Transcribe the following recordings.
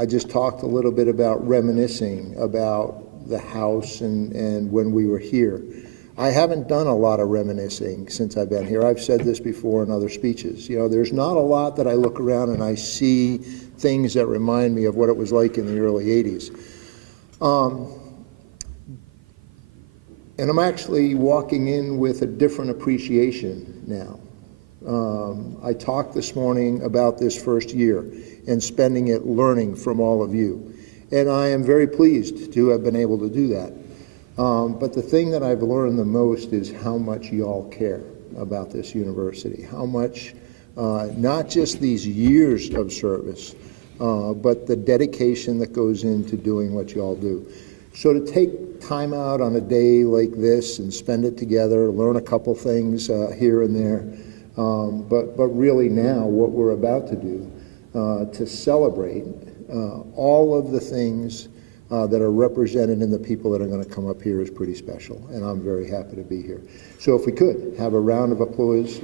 I just talked a little bit about reminiscing about the house and when we were here. I haven't done a lot of reminiscing since I've been here. I've said this before in other speeches. You know, there's not a lot that I look around and I see things that remind me of what it was like in the early 80s. And I'm actually walking in with a different appreciation now. I talked this morning about this first year and spending it learning from all of you. And I am very pleased to have been able to do that. But the thing that I've learned the most is how much y'all care about this university, how much, not just these years of service, but the dedication that goes into doing what y'all do. So to take time out on a day like this and spend it together, learn a couple things here and there, but really now what we're about to do, to celebrate all of the things that are represented in the people that are going to come up here is pretty special, and I'm very happy to be here. So if we could have a round of applause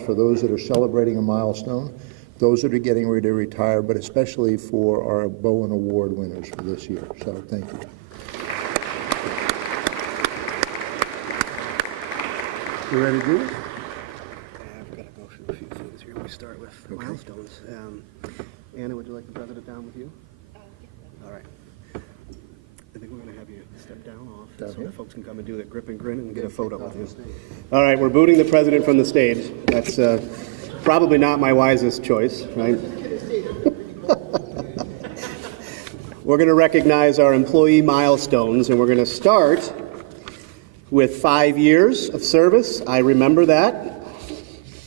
for those that are celebrating a milestone, those that are getting ready to retire, but especially for our Bowen Award winners for this year. So thank you. You ready to do it? I've got to go through a few things here. We start with milestones. Anna, would you like the president down with you? All right. I think we're going to have you step down off so that folks can come and do the grip and grin and get a photo with you. All right, we're booting the president from the stage. That's probably not my wisest choice, right? We're going to recognize our employee milestones, and we're going to start with 5 years of service. I remember that,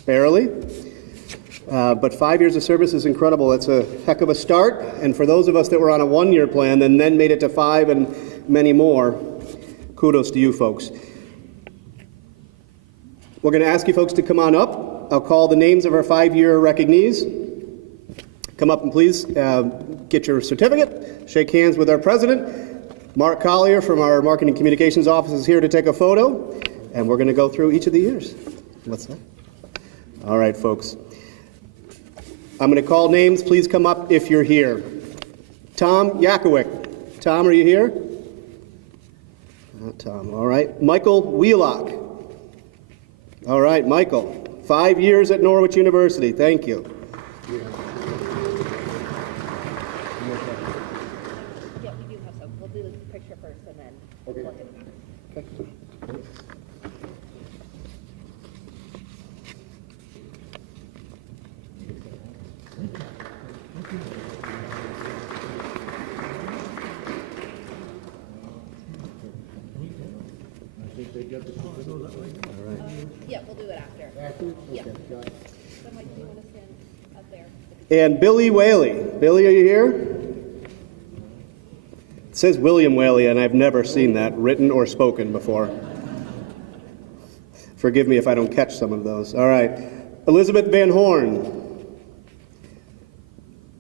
barely. But 5 years of service is incredible. It's a heck of a start. And for those of us that were on a one-year plan and then made it to 5 and many more, kudos to you folks. We're going to ask you folks to come on up. I'll call the names of our 5-year recognees. Come up and please get your certificate. Shake hands with our president. Mark Collier from our Marketing Communications office is here to take a photo, and we're going to go through each of the years. What's that? All right, folks. I'm going to call names. Please come up if you're here. Tom Yakowick. Tom, are you here? Not Tom. All right. Michael Wheelock. All right, Michael. 5 years at Norwich University. Thank you. Yeah, we do have some. We'll do the picture first and then Okay. look at it. Okay. Yeah, we'll do it after. Yeah. So Mike, do you want to stand up there? And Billy Whaley. Billy, are you here? It says William Whaley, and I've never seen that written or spoken before. Forgive me if I don't catch some of those. All right. Elizabeth Van Horn.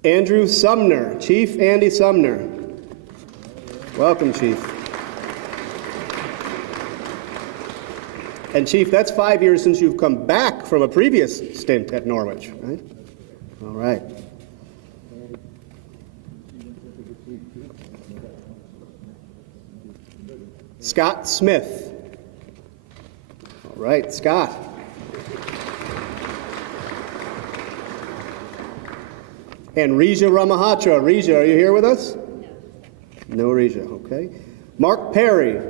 Andrew Sumner. Chief Andy Sumner. Welcome, Chief. And Chief, that's 5 years since you've come back from a previous stint at Norwich, right? All right. Scott Smith. All right, Scott. And Reja Ramahatra. Reja, are you here with us? No, Reja, okay. Mark Perry.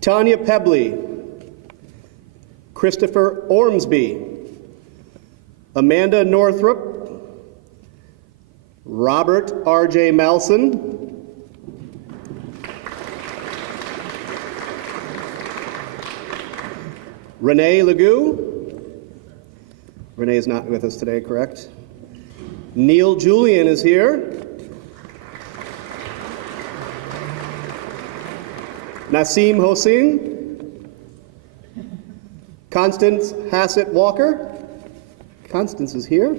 Tanya Pebley. Christopher Ormsby. Amanda Northrup. Robert R.J. Melson. Renee Legou. Renee is not with us today, correct? Neil Julian is here. Nasim Hossein. Constance Hassett Walker. Constance is here.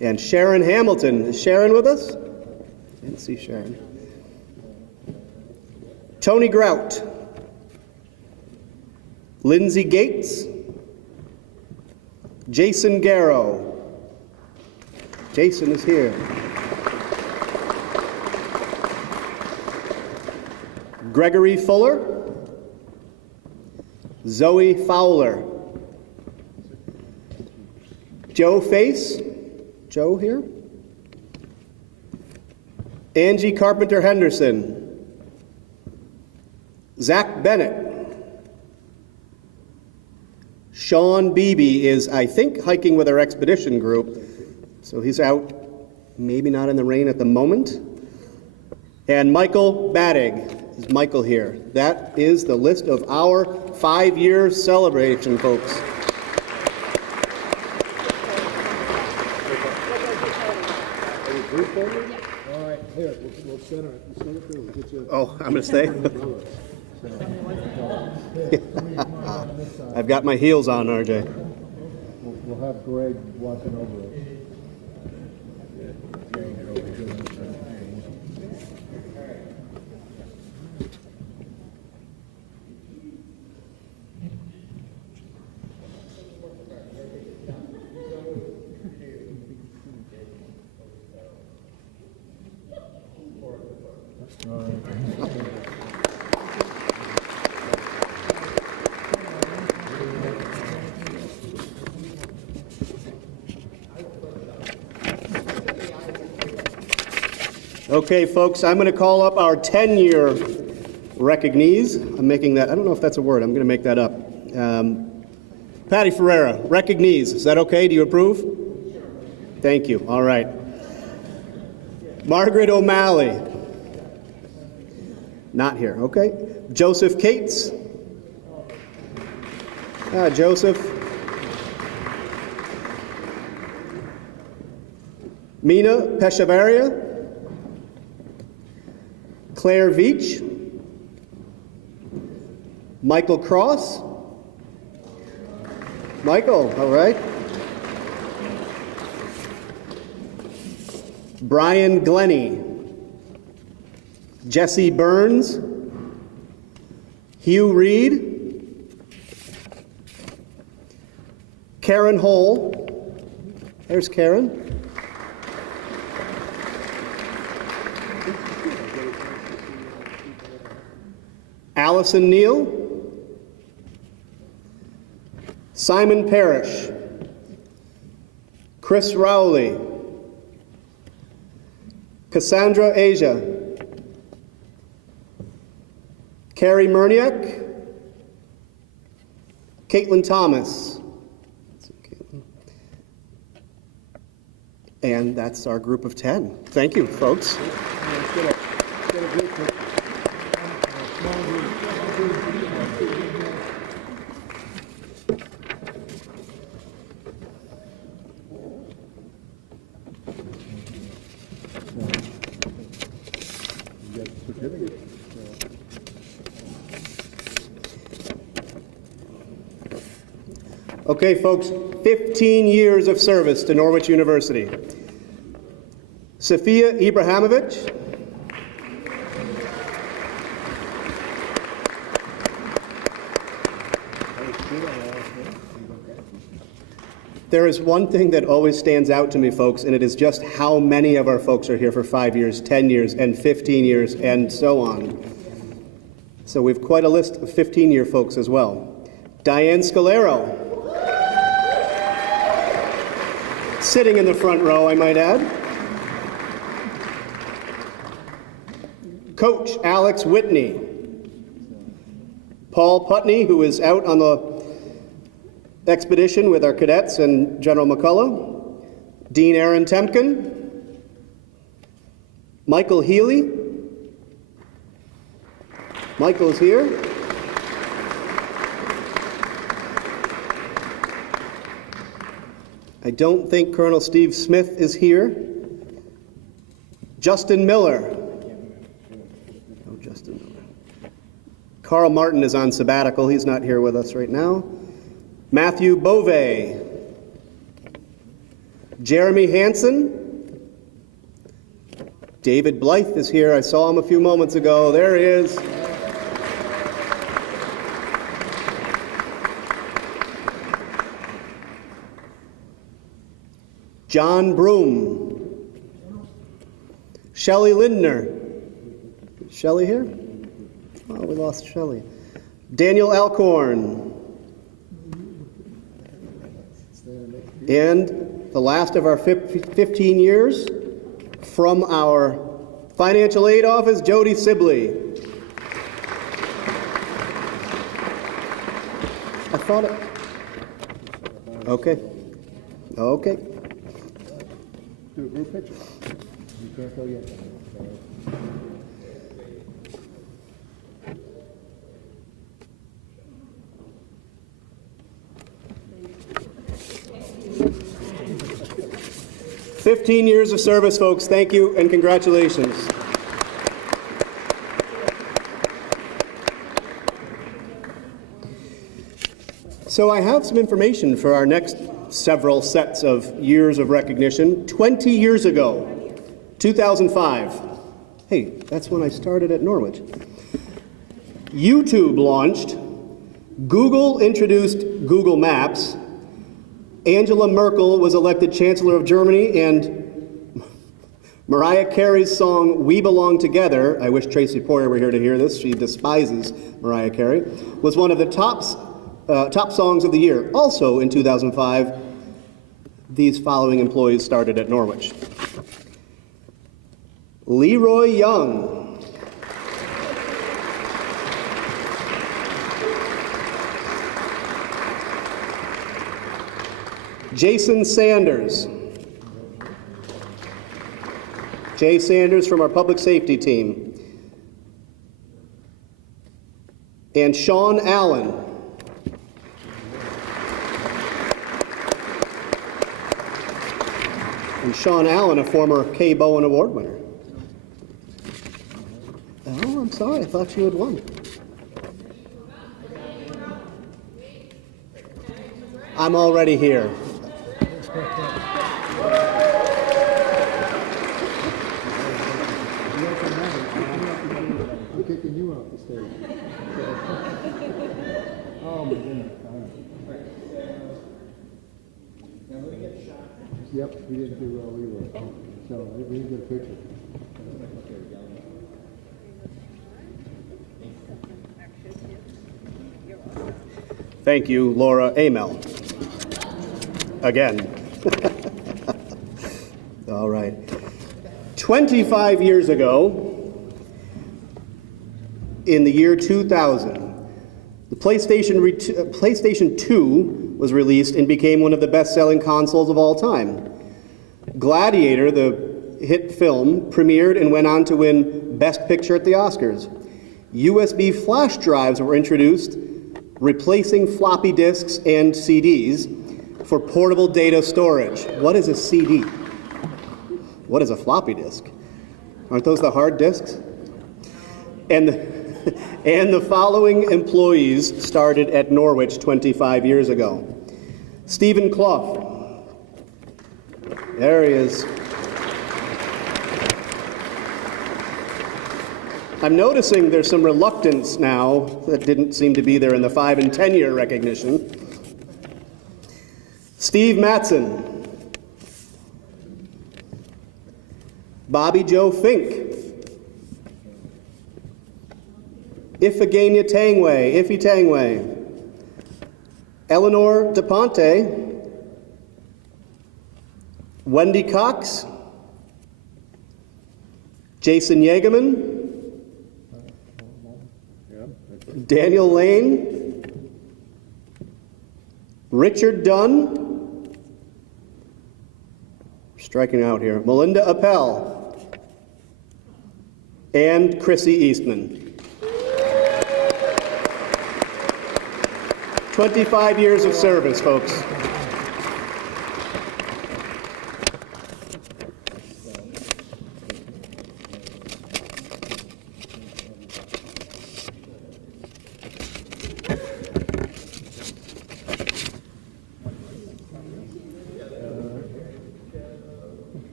And Sharon Hamilton. Is Sharon with us? Didn't see Sharon. Tony Grout. Lindsay Gates, Jason Garrow. Jason is here. Gregory Fuller, Zoe Fowler, Joe Face, Joe here, Angie Carpenter Henderson, Zach Bennett, Sean Beebe is, I think, hiking with our expedition group, so he's out, maybe not in the rain at the moment, and Michael Badig. Is Michael here? That is the list of our 5-year celebration, folks. All right, here, we'll center it. You stay up there, we'll get you. Oh, I'm going to stay? I've got my heels on, RJ. We'll have Greg watching over it. Okay, folks, I'm going to call up our 10-year recognees. I'm making that, I don't know if that's a word, I'm going to make that up. Patty Ferreira, recognees, is that okay? Do you approve? Thank you, all right. Margaret O'Malley, not here, okay. Joseph Cates. Joseph. Mina Peshavaria. Claire Veach, Michael Cross, Michael, all right. Brian Glennie, Jesse Burns, Hugh Reed, Karen Hole, there's Karen. Allison Neal, Simon Parrish, Chris Rowley, Cassandra Asia, Carrie Murniak, Caitlin Thomas, and that's our group of 10. Thank you, folks. Okay, folks, 15 years of service to Norwich University. Sophia Ibrahimovic. There is one thing that always stands out to me, folks, and it is just how many of our folks are here for 5 years, 10 years, and 15 years, and so on. So we have quite a list of 15-year folks as well. Diane Scalero. Sitting in the front row, I might add. Coach Alex Whitney. Paul Putney, who is out on the expedition with our cadets and General McCullough. Dean Aaron Temkin. Michael Healy. Michael's here. I don't think Colonel Steve Smith is here. Justin Miller. Oh, Justin Miller. Carl Martin is on sabbatical. He's not here with us right now. Matthew Bove. Jeremy Hansen. David Blythe is here. I saw him a few moments ago. There he is. John Broom. Shelley Lindner. Shelley here? Oh, we lost Shelley. Daniel Alcorn. And the last of our 15 years, from our financial aid office, Jody Sibley. I thought it. Okay. Okay. Do a group picture. You can't go yet. 15 years of service, folks. Thank you and congratulations. So I have some information for our next several sets of years of recognition. 20 years ago, 2005. Hey, that's when I started at Norwich. YouTube launched. Google introduced Google Maps. Angela Merkel was elected Chancellor of Germany, and Mariah Carey's song "We Belong Together," I wish Tracy Poyer were here to hear this, she despises Mariah Carey, was one of the top songs of the year. Also in 2005, these following employees started at Norwich. Leroy Young. Jason Sanders. Jay Sanders from our public safety team. And Sean Allen. And Sean Allen, a former Kay Bowen Award winner. Oh, I'm sorry, I thought you had won. I'm already here. I'm kicking you off the stage. Oh my goodness. Yep, we didn't do well either. So we didn't get a picture. Thank you, Laura Amell. Again. All right. 25 years ago, in the year 2000, the PlayStation 2 was released and became one of the best-selling consoles of all time. Gladiator, the hit film, premiered and went on to win Best Picture at the Oscars. USB flash drives were introduced, replacing floppy disks and CDs for portable data storage. What is a CD? What is a floppy disk? Aren't those the hard disks? And the following employees started at Norwich 25 years ago. Stephen Clough. There he is. I'm noticing there's some reluctance now that didn't seem to be there in the 5 and 10 year recognition. Steve Matson. Bobby Joe Fink. Iphigenia Tangway. Eleanor DePonte. Wendy Cox. Jason Yeagerman. Daniel Lane. Richard Dunn. Striking out here. Melinda Appel. And Chrissy Eastman. 25 years of service, folks.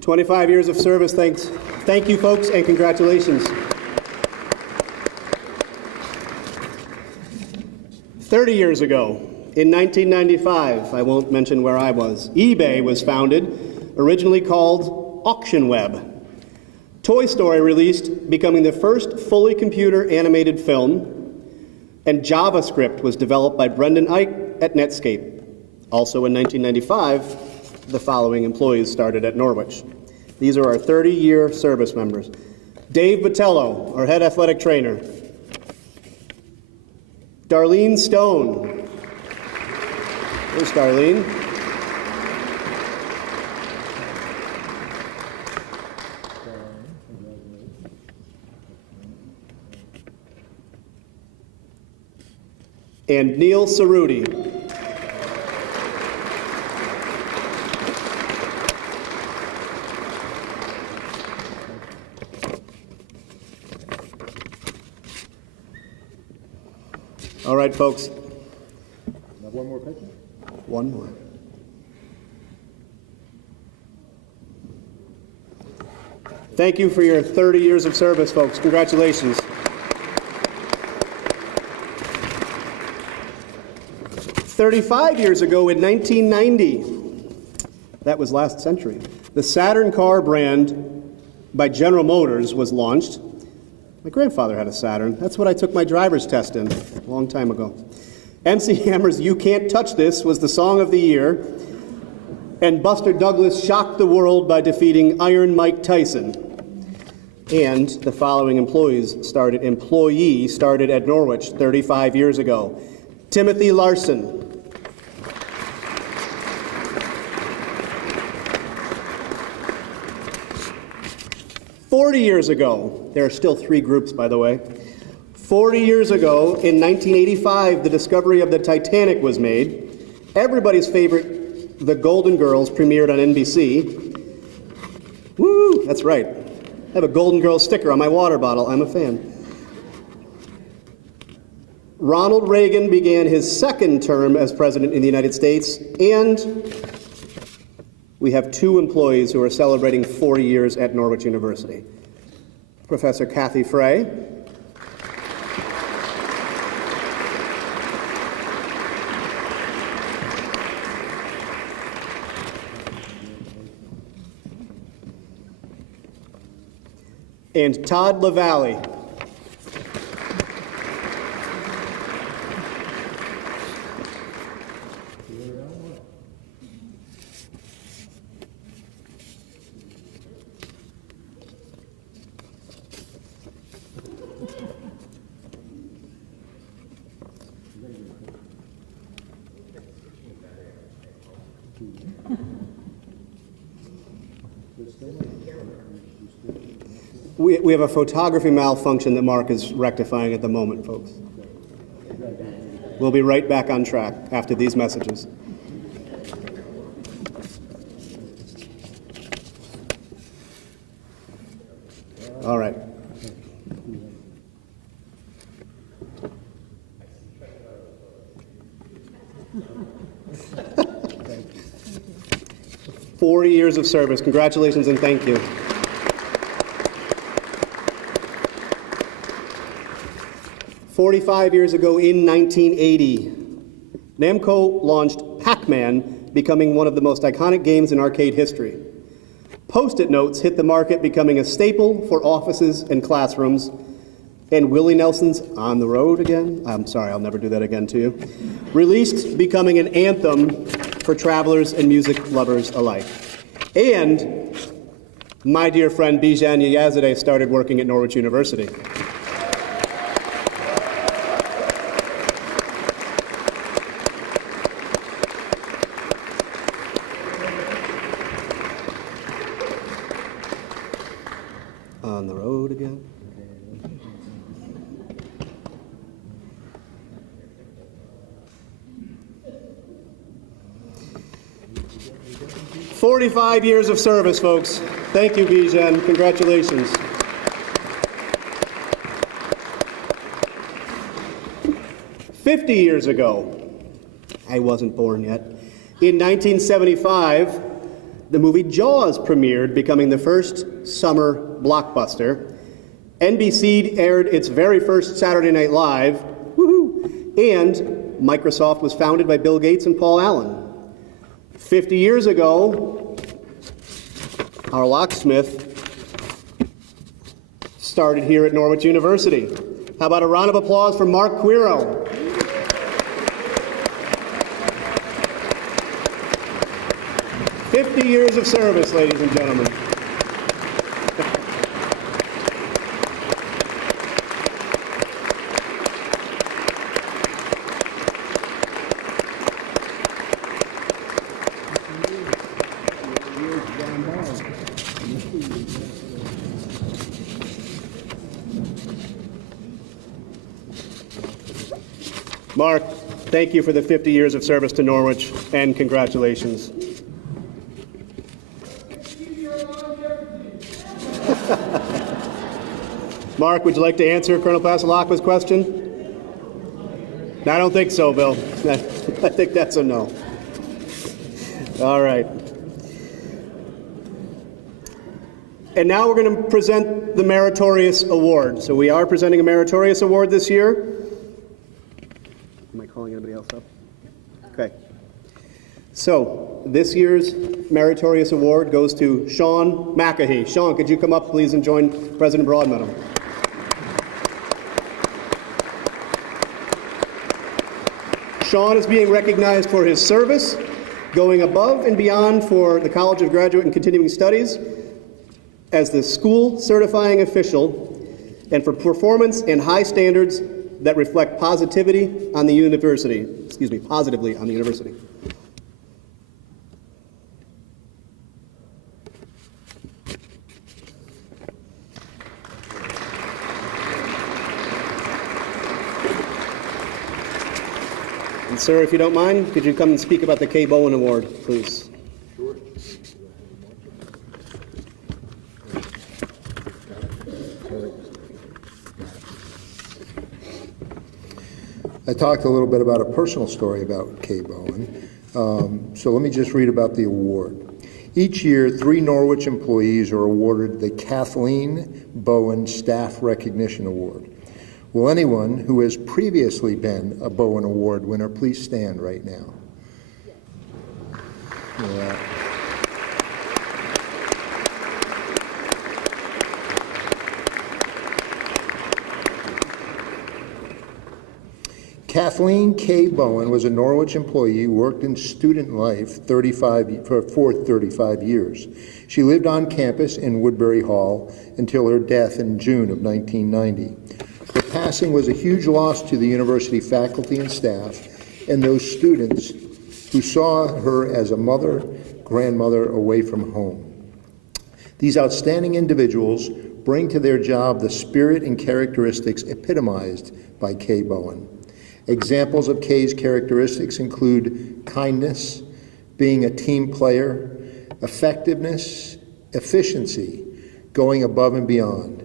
"25 years of service, thanks. Thank you, folks, and congratulations." 30 years ago, in 1995, I won't mention where I was, eBay was founded, originally called Auction Web. Toy Story released, becoming the first fully computer animated film, and JavaScript was developed by Brendan Eich at Netscape. Also in 1995, the following employees started at Norwich. These are our 30-year service members. Dave Botello, our head athletic trainer. Darlene Stone. There's Darlene. And Neil Cerruti. All right, folks. Have one more picture? One more. Thank you for your 30 years of service, folks. Congratulations. "35 years ago in 1990, that was last century, the Saturn car brand by General Motors was launched. My grandfather had a Saturn. That's what I took my driver's test in a long time ago. MC Hammer's "You Can't Touch This" was the song of the year, and Buster Douglas shocked the world by defeating Iron Mike Tyson. And the following employee started at Norwich 35 years ago. Timothy Larson. "40 years ago, there are still 3 groups, by the way. 40 years ago, in 1985, the discovery of the Titanic was made. Everybody's favorite, The Golden Girls, premiered on NBC. Woo, that's right. I have a Golden Girls sticker on my water bottle. I'm a fan. Ronald Reagan began his 2nd term as president in the United States, and we have 2 employees who are celebrating 40 years at Norwich University. Professor Kathy Frey. And Todd LaValle. We have a photography malfunction that Mark is rectifying at the moment, folks. We'll be right back on track after these messages. All right. Thank you. 40 years of service. Congratulations and thank you. "45 years ago in 1980, Namco launched Pac-Man, becoming one of the most iconic games in arcade history. Post-it notes hit the market, becoming a staple for offices and classrooms. And Willie Nelson's "On the Road Again," I'm sorry, I'll never do that again to you, released, becoming an anthem for travelers and music lovers alike. And my dear friend Bijan Yazideh started working at Norwich University. On the road again. "45 years of service, folks. Thank you, Bijan. Congratulations. "50 years ago, I wasn't born yet, in 1975, the movie Jaws premiered, becoming the first summer blockbuster. NBC aired its very first Saturday Night Live, woohoo, and Microsoft was founded by Bill Gates and Paul Allen. 50 years ago, our locksmith started here at Norwich University. How about a round of applause for Mark Quiro? "50 years of service, ladies and gentlemen." Mark, thank you for the 50 years of service to Norwich, and congratulations. Mark, would you like to answer Colonel Pasalakwa's question? I don't think so, Bill. I think that's a no. All right. And now we're going to present the Meritorious Award. So we are presenting a Meritorious Award this year. Am I calling anybody else up? Okay. So this year's Meritorious Award goes to Sean McAhee. Sean, could you come up, please, and join President Broadmeadow? Sean is being recognized for his service, going above and beyond for the College of Graduate and Continuing Studies as the school certifying official, and for performance and high standards that reflect positivity on the university. Positively on the university. And sir, if you don't mind, could you come and speak about the Kay Bowen Award, please? Sure. I talked a little bit about a personal story about Kay Bowen, so let me just read about the award. Each year, 3 Norwich employees are awarded the Kathleen Bowen Staff Recognition Award. Will anyone who has previously been a Bowen Award winner please stand right now? Yeah. Kathleen K. Bowen was a Norwich employee who worked in student life for 35 years. She lived on campus in Woodbury Hall until her death in June of 1990. Her passing was a huge loss to the university faculty and staff and those students who saw her as a mother, grandmother away from home. These outstanding individuals bring to their job the spirit and characteristics epitomized by Kay Bowen. Examples of Kay's characteristics include kindness, being a team player, effectiveness, efficiency, going above and beyond,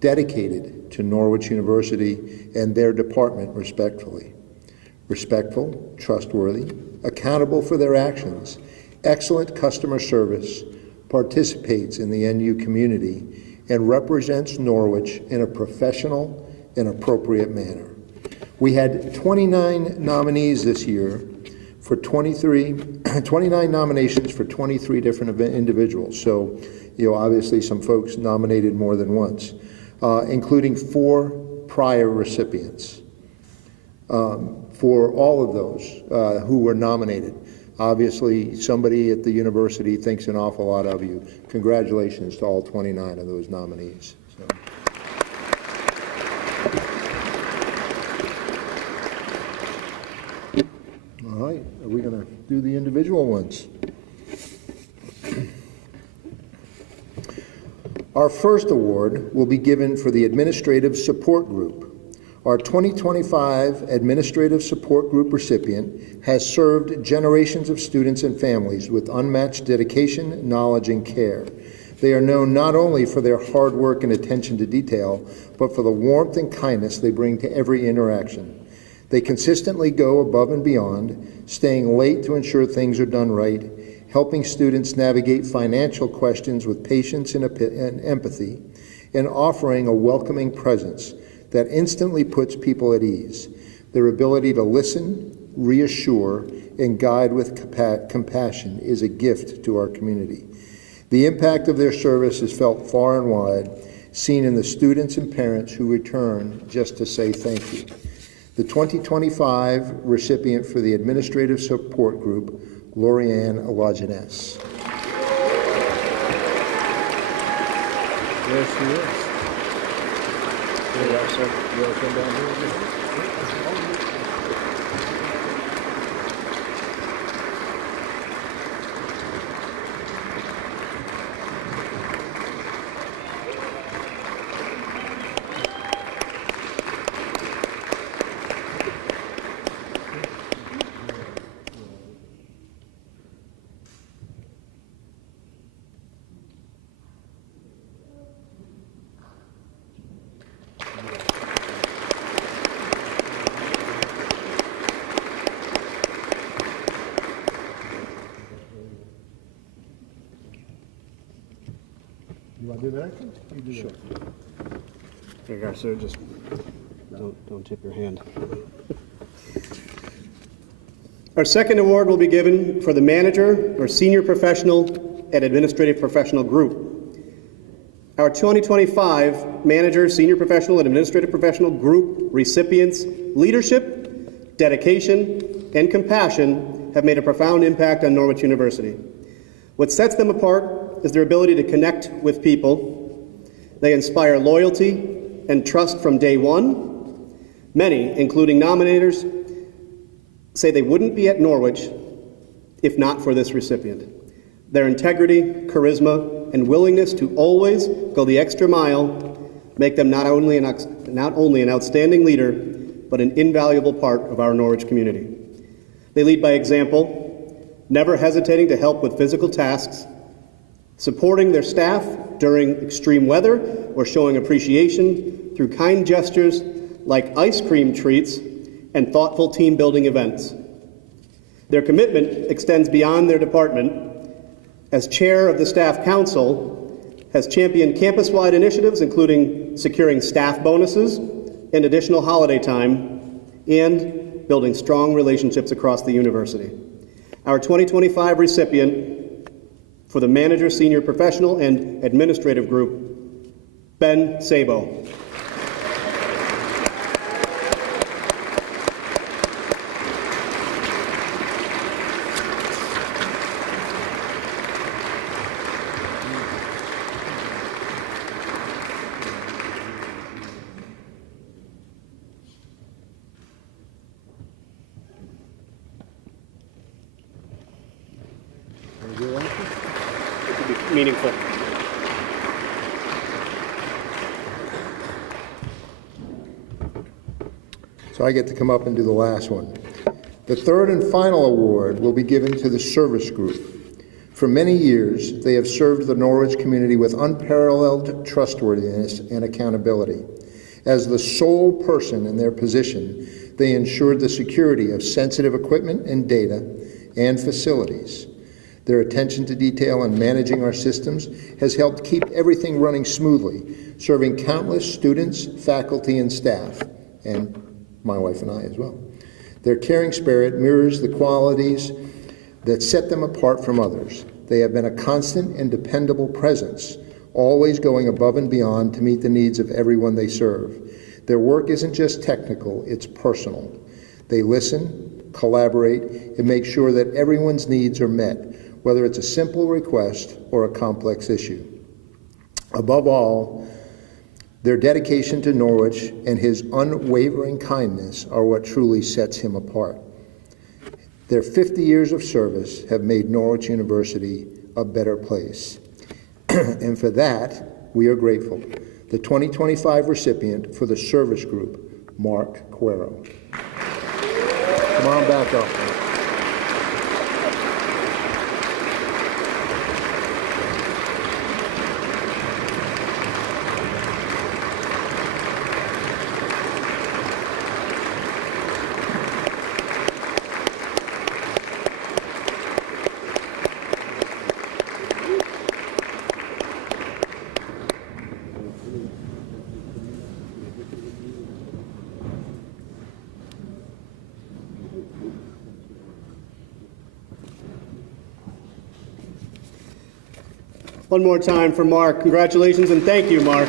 dedicated to Norwich University and their department respectfully. Respectful, trustworthy, accountable for their actions, excellent customer service, participates in the NU community, and represents Norwich in a professional and appropriate manner. We had 29 nominees this year for 29 nominations for 23 different individuals. So, obviously some folks nominated more than once, including 4 prior recipients. For all of those who were nominated, obviously somebody at the university thinks an awful lot of you. Congratulations to all 29 of those nominees. So. All right, are we going to do the individual ones? Our first award will be given for the Administrative Support Group. Our 2025 Administrative Support Group recipient has served generations of students and families with unmatched dedication, knowledge, and care. They are known not only for their hard work and attention to detail, but for the warmth and kindness they bring to every interaction. They consistently go above and beyond, staying late to ensure things are done right, helping students navigate financial questions with patience and empathy, and offering a welcoming presence that instantly puts people at ease. Their ability to listen, reassure, and guide with compassion is a gift to our community. The impact of their service is felt far and wide, seen in the students and parents who return just to say thank you. The 2025 recipient for the Administrative Support Group, Lorianne Alajaness. There she is. You want to come down here? You want to do the next one? You do Sure. that. There you go, sir. Just don't tip your hand. Our second award will be given for the manager or senior professional and administrative professional group. Our 2025 manager, senior professional, and administrative professional group recipients' leadership, dedication, and compassion have made a profound impact on Norwich University. What sets them apart is their ability to connect with people. They inspire loyalty and trust from day one. Many, including nominators, say they wouldn't be at Norwich if not for this recipient. Their integrity, charisma, and willingness to always go the extra mile make them not only an outstanding leader, but an invaluable part of our Norwich community. They lead by example, never hesitating to help with physical tasks, supporting their staff during extreme weather, or showing appreciation through kind gestures like ice cream treats and thoughtful team-building events. Their commitment extends beyond their department. As chair of the Staff Council, has championed campus-wide initiatives including securing staff bonuses and additional holiday time, and building strong relationships across the university. Our 2025 recipient for the manager, senior professional, and administrative group, Ben Sabo. Want to do the next one? It could be meaningful. So I get to come up and do the last one. The third and final award will be given to the service group. For many years, they have served the Norwich community with unparalleled trustworthiness and accountability. As the sole person in their position, they ensured the security of sensitive equipment and data and facilities. Their attention to detail in managing our systems has helped keep everything running smoothly, serving countless students, faculty, and staff, and my wife and I as well. Their caring spirit mirrors the qualities that set them apart from others. They have been a constant and dependable presence, always going above and beyond to meet the needs of everyone they serve. Their work isn't just technical, it's personal. They listen, collaborate, and make sure that everyone's needs are met, whether it's a simple request or a complex issue. Above all, their dedication to Norwich and his unwavering kindness are what truly sets him apart. Their 50 years of service have made Norwich University a better place. And for that, we are grateful. The 2025 recipient for the service group, Mark Quero. Come on back up. One more time for Mark. Congratulations and thank you, Mark.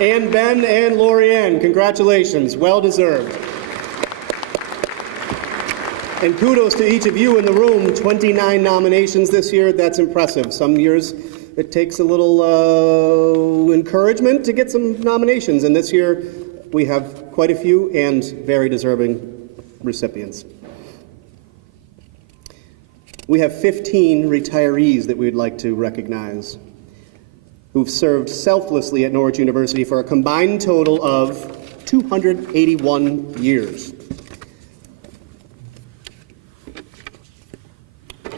And Ben and Lorianne, congratulations. Well deserved. And kudos to each of you in the room. 29 nominations this year. That's impressive. Some years it takes a little encouragement to get some nominations. And this year we have quite a few and very deserving recipients. We have 15 retirees that we'd like to recognize who've served selflessly at Norwich University for a combined total of 281 years.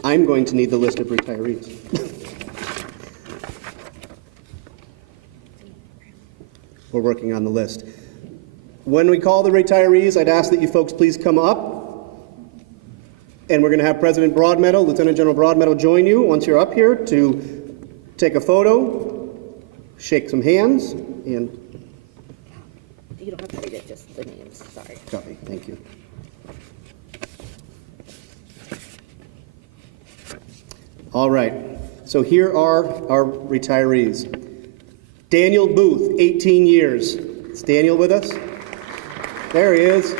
I'm going to need the list of retirees. We're working on the list. When we call the retirees, I'd ask that you folks please come up. And we're going to have President Broadmeadow, Lieutenant General Broadmeadow join you once you're up here to take a photo, shake some hands, and... You don't have to read it, just the names, sorry. Copy, thank you. All right, so here are our retirees. Daniel Booth, 18 years. Is Daniel with us? There he is.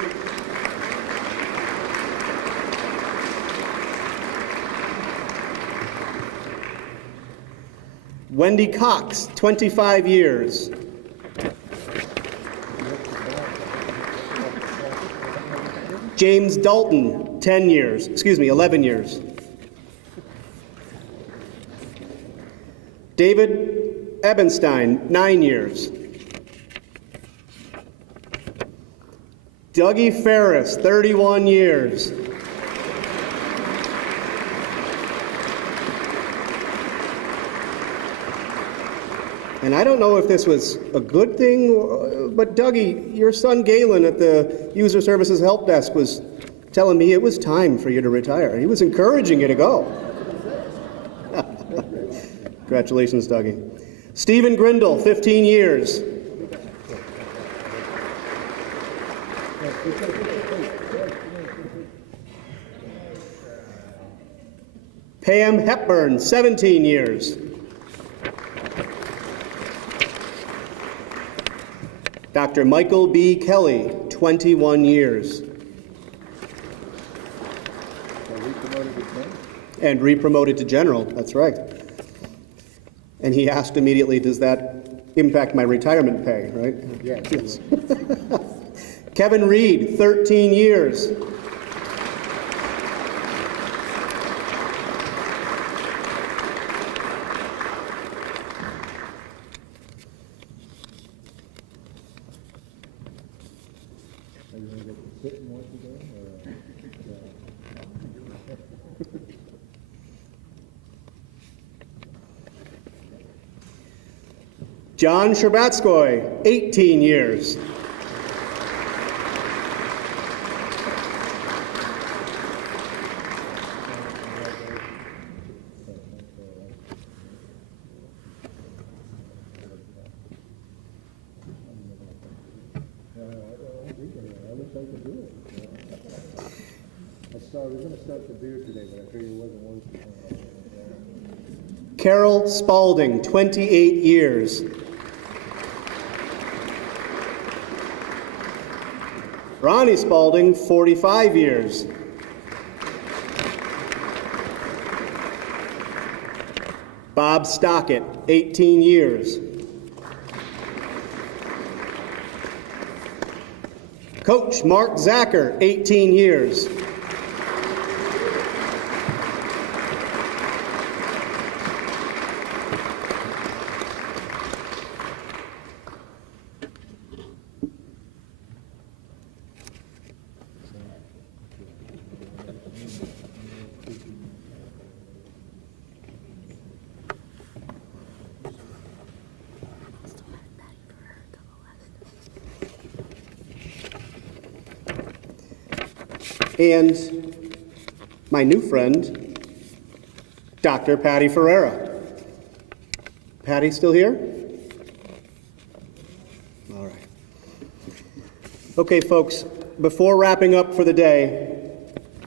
Wendy Cox, 25 years. James Dalton, 11 years. David Ebenstein, 9 years. Dougie Ferris, 31 years. And I don't know if this was a good thing, but Dougie, your son Galen at the User Services Help Desk was telling me it was time for you to retire. He was encouraging you to go. Congratulations, Dougie. Stephen Grindle, 15 years. Pam Hepburn, 17 years. Dr. Michael B. Kelly, 21 years. And re-promoted to general, that's right. And he asked immediately, does that impact my retirement pay, right? Yes. Kevin Reed, 13 years. John Sherbatskoy, 18 years. We're going to start the beer today, but I figured it wasn't worth it. Carol Spalding, 28 years. Ronnie Spalding, 45 years. Bob Stockett, 18 years. Coach Mark Zacher, 18 years. And my new friend, Dr. Patty Ferreira. Patty still here? All right. Okay, folks, before wrapping up for the day,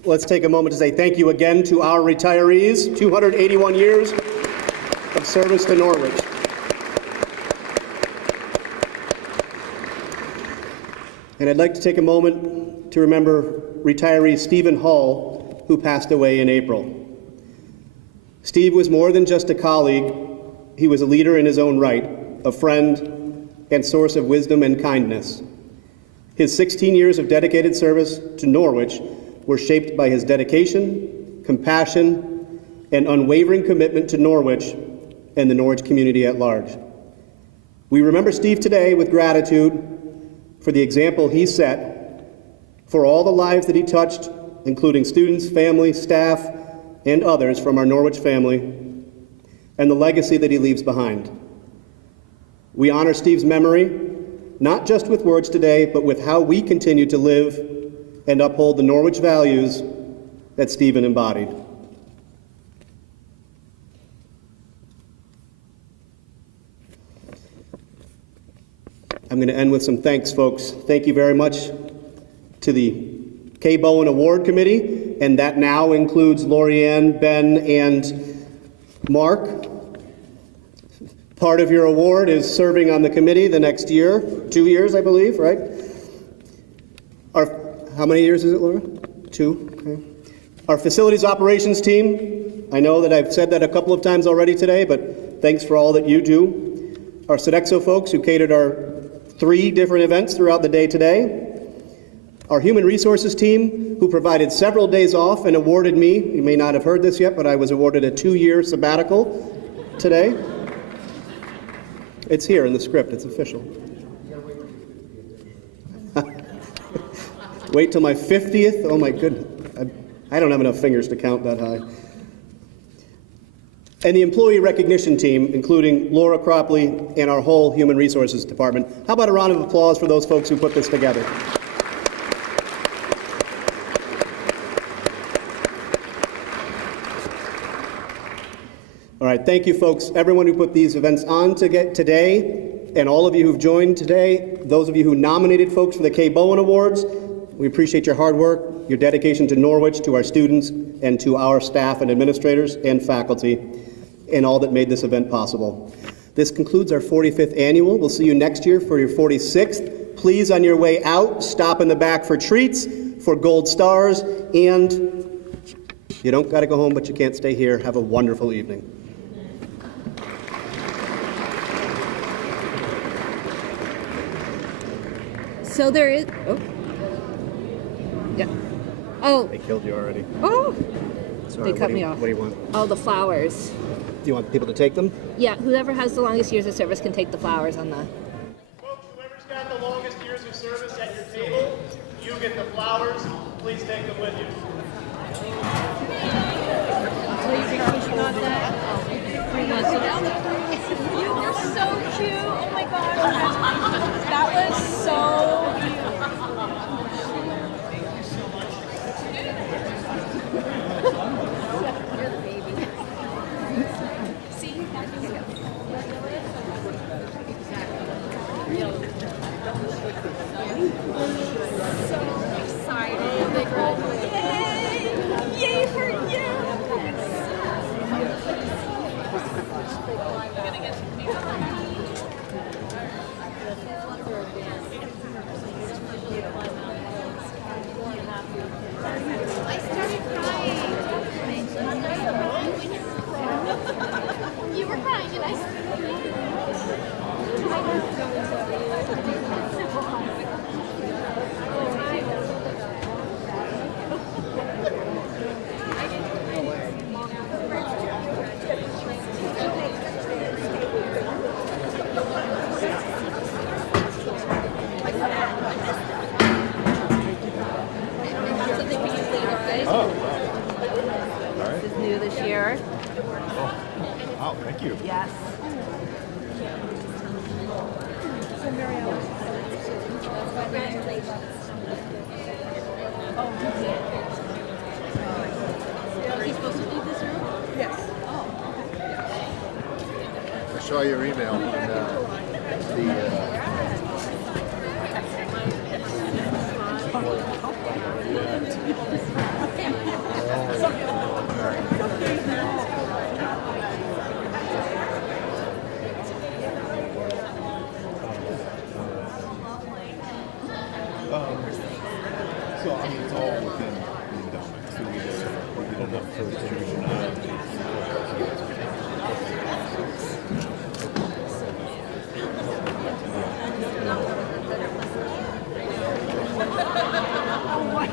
Let's take a moment to say thank you again to our retirees, 281 years of service to Norwich. And I'd like to take a moment to remember retiree Stephen Hall, who passed away in April. Steve was more than just a colleague. He was a leader in his own right, a friend, and source of wisdom and kindness. His 16 years of dedicated service to Norwich were shaped by his dedication, compassion, and unwavering commitment to Norwich and the Norwich community at large. We remember Steve today with gratitude for the example he set, for all the lives that he touched, including students, family, staff, and others from our Norwich family, and the legacy that he leaves behind. We honor Steve's memory, not just with words today, but with how we continue to live and uphold the Norwich values that Stephen embodied. I'm going to end with some thanks, folks. Thank you very much to the K. Bowen Award Committee, and that now includes Lorianne, Ben, and Mark. Part of your award is serving on the committee the next year, 2 years, I believe, right? How many years is it, Laura? 2? Okay. Our facilities operations team, I know that I've said that a couple of times already today, but thanks for all that you do. Our Sodexo folks who catered our 3 different events throughout the day today. Our human resources team who provided several days off and awarded me, you may not have heard this yet, but I was awarded a 2-year sabbatical today. It's here in the script, it's official. Wait till my 50th? Oh my goodness. I don't have enough fingers to count that high. And the employee recognition team, including Laura Cropley and our whole human resources department. How about a round of applause for those folks who put this together? All right, thank you, folks. Everyone who put these events on today, and all of you who've joined today, those of you who nominated folks for the K. Bowen Awards, we appreciate your hard work, your dedication to Norwich, to our students, and to our staff and administrators and faculty, and all that made this event possible. This concludes our 45th annual. We'll see you next year for your 46th. Please, on your way out, stop in the back for treats, for gold stars, and you don't got to go home, but you can't stay here. Have a wonderful evening. So there is, oh. Yeah. Oh. They killed you already. Oh. Sorry, They cut me off. What do you want? Oh, the flowers. Do you want people to take them? Yeah, whoever has the longest years of service can take the flowers on the... Folks, whoever's got the longest years of service at your table, you get the flowers. Please take them with you. You're so cute. Oh my gosh. That was so Yay for you! I started crying. You were crying and I This is new this year. Wow, thank you. Yes. I saw your email and the So, I mean, it's all within the endowment. So we get enough distribution